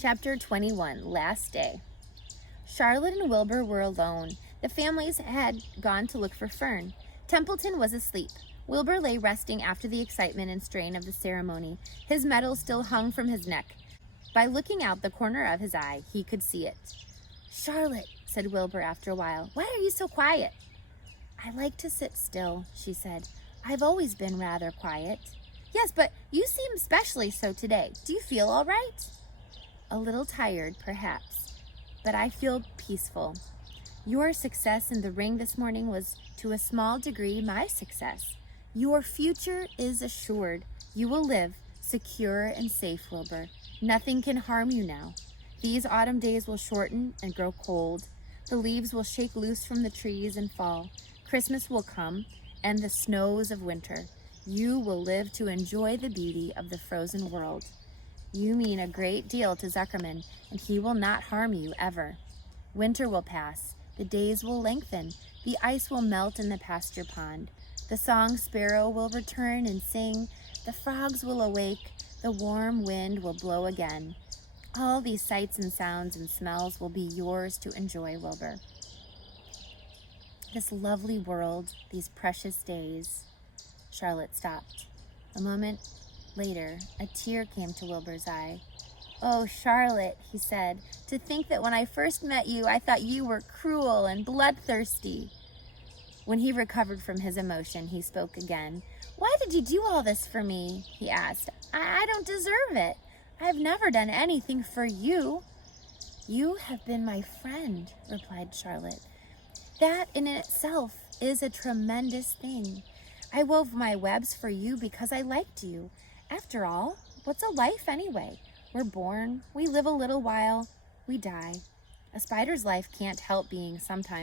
Chapter 21, Last Day. Charlotte and Wilbur were alone. The families had gone to look for Fern. Templeton was asleep. Wilbur lay resting after the excitement and strain of the ceremony. His medal still hung from his neck. By looking out the corner of his eye, he could see it. "Charlotte," said Wilbur after a while, "why are you so quiet?" "I like to sit still," she said. "I've always been rather quiet." "Yes, but you seem especially so today. Do you feel all right?" "A little tired, perhaps, but I feel peaceful. Your success in the ring this morning was to a small degree my success. Your future is assured. You will live secure and safe, Wilbur. Nothing can harm you now. These autumn days will shorten and grow cold. The leaves will shake loose from the trees and fall. Christmas will come and the snows of winter. You will live to enjoy the beauty of the frozen world. You mean a great deal to Zuckerman, and he will not harm you ever. Winter will pass. The days will lengthen. The ice will melt in the pasture pond. The song sparrow will return and sing. The frogs will awake. The warm wind will blow again. All these sights and sounds and smells will be yours to enjoy, Wilbur. This lovely world, these precious days." Charlotte stopped. A moment later, a tear came to Wilbur's eye. "Oh, Charlotte," he said, "to think that when I first met you, I thought you were cruel and bloodthirsty." When he recovered from his emotion, he spoke again. "Why did you do all this for me?" he asked. I don't deserve it. I've never done anything for you." "You have been my friend," replied Charlotte. "That in itself is a tremendous thing. I wove my webs for you because I liked you. After all, what's a life anyway? We're born, we live a little while, we die. A spider's life can't help being something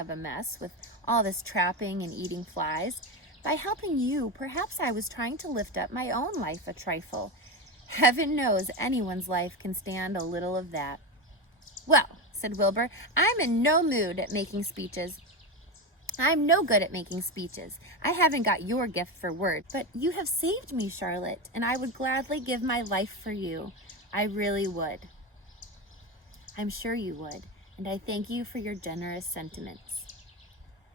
of a mess with all this trapping and eating flies. By helping you, perhaps I was trying to lift up my own life a trifle. Heaven knows anyone's life can stand a little of that." "Well," said Wilbur, "I'm in no mood at making speeches. I'm no good at making speeches. I haven't got your gift for words, but you have saved me, Charlotte, and I would gladly give my life for you. I really would." "I'm sure you would, and I thank you for your generous sentiments."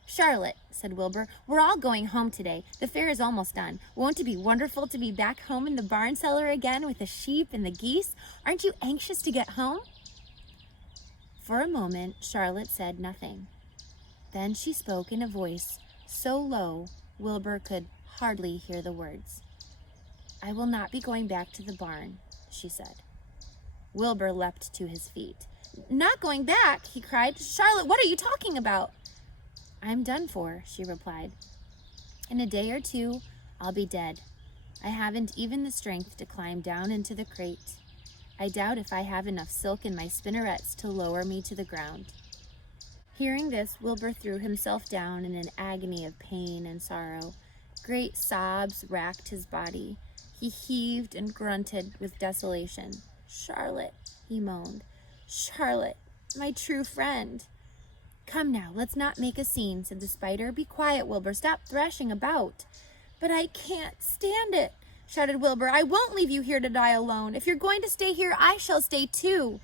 "Charlotte," said Wilbur, "we're all going home today. The fair is almost done. Won't it be wonderful to be back home in the barn cellar again with the sheep and the geese? Aren't you anxious to get home?" For a moment, Charlotte said nothing. Then she spoke in a voice so low Wilbur could hardly hear the words. "I will not be going back to the barn," she said. Wilbur leapt to his feet. "Not going back?" he cried. "Charlotte, what are you talking about?" "I'm done for," she replied. "In a day or two, I'll be dead. I haven't even the strength to climb down into the crate. I doubt if I have enough silk in my spinnerets to lower me to the ground." Hearing this, Wilbur threw himself down in an agony of pain and sorrow. Great sobs racked his body. He heaved and grunted with desolation. "Charlotte," he moaned. "Charlotte, my true friend." "Come now, let's not make a scene," said the spider. "Be quiet, Wilbur. Stop thrashing about." "But I can't stand it," shouted Wilbur. "I won't leave you here to die alone. If you're going to stay here, I shall stay too."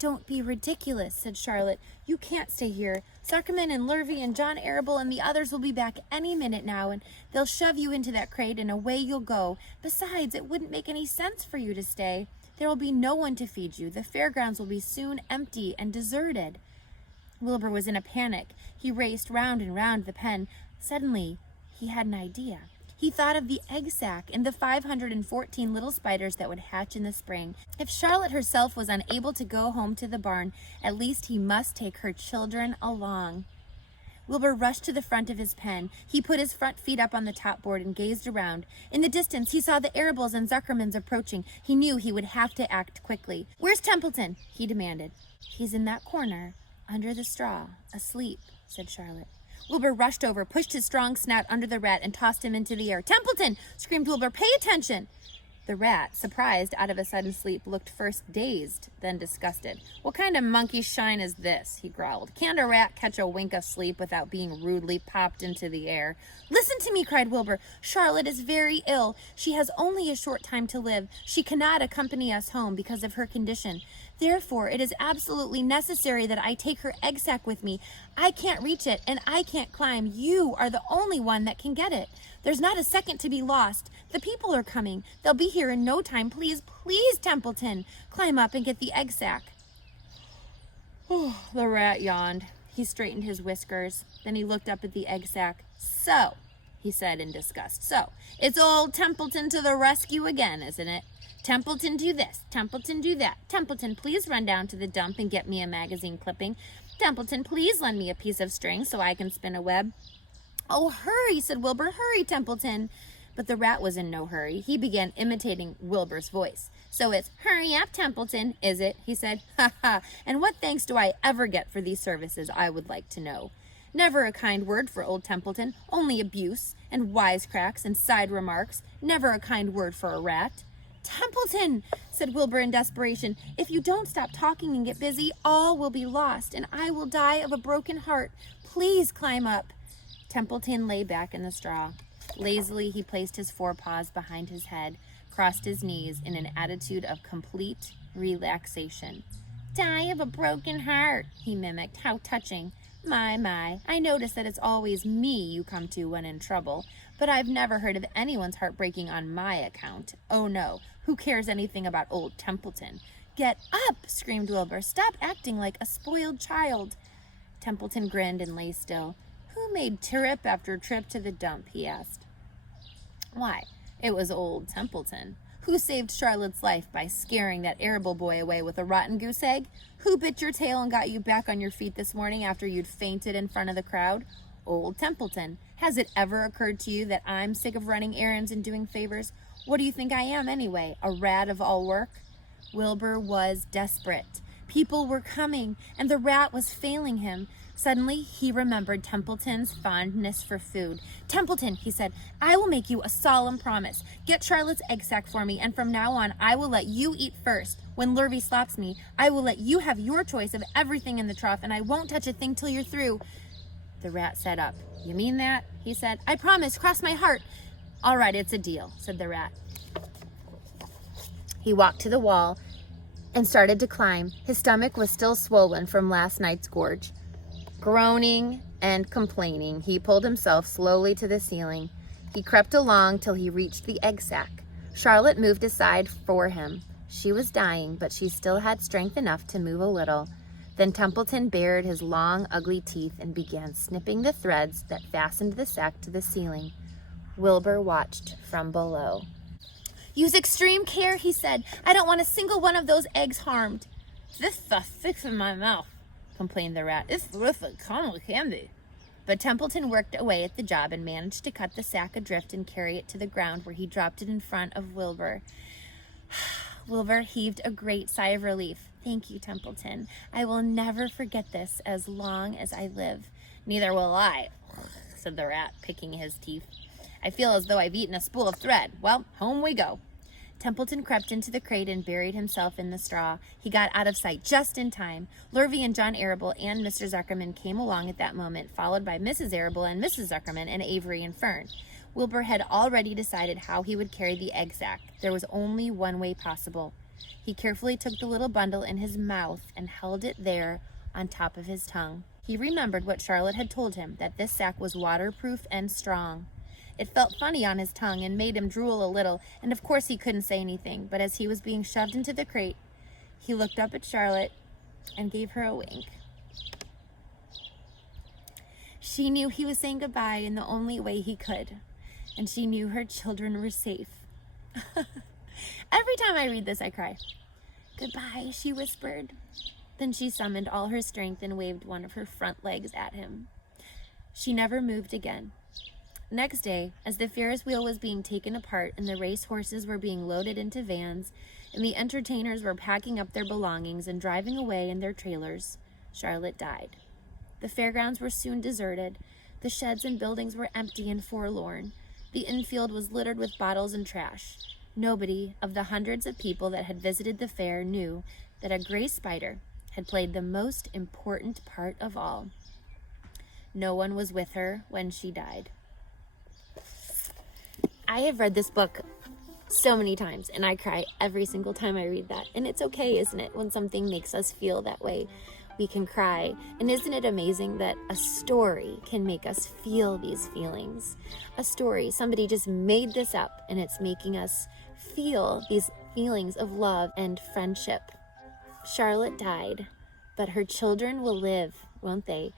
"Don't be ridiculous," said Charlotte. "You can't stay here. Zuckerman and Lurvy and John Arable and the others will be back any minute now, and they'll shove you into that crate and away you'll go. Besides, it wouldn't make any sense for you to stay. There will be no one to feed you. The fairgrounds will be soon empty and deserted." Wilbur was in a panic. He raced round and round the pen. Suddenly, he had an idea. He thought of the egg sack and the 514 little spiders that would hatch in the spring. If Charlotte herself was unable to go home to the barn, at least he must take her children along. Wilbur rushed to the front of his pen. He put his front feet up on the top board and gazed around. In the distance, he saw the Arables and Zuckermans approaching. He knew he would have to act quickly. "Where's Templeton?" he demanded. "He's in that corner, under the straw, asleep," said Charlotte. Wilbur rushed over, pushed his strong snout under the rat, and tossed him into the air. "Templeton!" screamed Wilbur. "Pay attention!" The rat, surprised out of a sudden sleep, looked first dazed, then disgusted. "What kind of monkey shine is this?" he growled. "Can't a rat catch a wink of sleep without being rudely popped into the air?" "Listen to me," cried Wilbur. "Charlotte is very ill. She has only a short time to live. She cannot accompany us home because of her condition. Therefore, it is absolutely necessary that I take her egg sac with me. I can't reach it, and I can't climb. You are the only one that can get it. There's not a second to be lost. The people are coming. They'll be here in no time. Please, please, Templeton, climb up and get the egg sac." The rat yawned. He straightened his whiskers. Then he looked up at the egg sac. "So," he said in disgust, "so it's old Templeton to the rescue again, isn't it? Templeton, do this. Templeton, do that. Templeton, please run down to the dump and get me a magazine clipping. Templeton, please lend me a piece of string so I can spin a web." "Oh, hurry," said Wilbur. "Hurry, Templeton." But the rat was in no hurry. He began imitating Wilbur's voice. "So it's 'hurry up, Templeton,' is it?" he said. "Ha ha! And what thanks do I ever get for these services, I would like to know? Never a kind word for old Templeton, only abuse and wisecracks and side remarks. Never a kind word for a rat." "Templeton," said Wilbur in desperation, "if you don't stop talking and get busy, all will be lost, and I will die of a broken heart. Please climb up." Templeton lay back in the straw. Lazily, he placed his forepaws behind his head, crossed his knees in an attitude of complete relaxation. "Die of a broken heart," he mimicked. "How touching. My, I notice that it's always me you come to when in trouble, but I've never heard of anyone's heart breaking on my account. Oh no, who cares anything about old Templeton?" "Get up," screamed Wilbur. "Stop acting like a spoiled child." Templeton grinned and lay still. "Who made trip after trip to the dump?" he asked. "Why, it was old Templeton. Who saved Charlotte's life by scaring that arable boy away with a rotten goose egg? Who bit your tail and got you back on your feet this morning after you'd fainted in front of the crowd? Old Templeton. Has it ever occurred to you that I'm sick of running errands and doing favors? What do you think I am anyway, a rat of all work?" Wilbur was desperate. People were coming, and the rat was failing him. Suddenly, he remembered Templeton's fondness for food. "Templeton," he said, "I will make you a solemn promise. Get Charlotte's egg sac for me, and from now on, I will let you eat first. When Lurvy stops me, I will let you have your choice of everything in the trough, and I won't touch a thing till you're through." The rat sat up. "You mean that?" he said. "I promise, cross my heart." "All right, it's a deal," said the rat. He walked to the wall and started to climb. His stomach was still swollen from last night's gorge. Groaning and complaining, he pulled himself slowly to the ceiling. He crept along till he reached the egg sac. Charlotte moved aside for him. She was dying, but she still had strength enough to move a little. Then Templeton bared his long, ugly teeth and began snipping the threads that fastened the sack to the ceiling. Wilbur watched from below. "Use extreme care," he said. "I don't want a single one of those eggs harmed." "This sticks in my mouth," complained the rat. "It's worth a common candy." But Templeton worked away at the job and managed to cut the sack adrift and carry it to the ground, where he dropped it in front of Wilbur. Wilbur heaved a great sigh of relief. "Thank you, Templeton. I will never forget this as long as I live." "Neither will I," said the rat, picking his teeth. "I feel as though I've eaten a spool of thread. Well, home we go." Templeton crept into the crate and buried himself in the straw. He got out of sight just in time. Lurvy and John Arable and Mr. Zuckerman came along at that moment, followed by Mrs. Arable and Mrs. Zuckerman and Avery and Fern. Wilbur had already decided how he would carry the egg sac. There was only one way possible. He carefully took the little bundle in his mouth and held it there on top of his tongue. He remembered what Charlotte had told him, that this sack was waterproof and strong. It felt funny on his tongue and made him drool a little, and of course he couldn't say anything, but as he was being shoved into the crate, he looked up at Charlotte and gave her a wink. She knew he was saying goodbye in the only way he could, and she knew her children were safe. Every time I read this, I cry. "Goodbye," she whispered. Then she summoned all her strength and waved one of her front legs at him. She never moved again. Next day, as the Ferris wheel was being taken apart and the race horses were being loaded into vans and the entertainers were packing up their belongings and driving away in their trailers, Charlotte died. The fairgrounds were soon deserted. The sheds and buildings were empty and forlorn. The infield was littered with bottles and trash. Nobody of the hundreds of people that had visited the fair knew that a gray spider had played the most important part of all. No one was with her when she died. I have read this book so many times, and I cry every single time I read that. And it's okay, isn't it? When something makes us feel that way, we can cry. And isn't it amazing that a story can make us feel these feelings? A story, somebody just made this up, and it's making us feel these feelings of love and friendship. Charlotte died, but her children will live, won't they?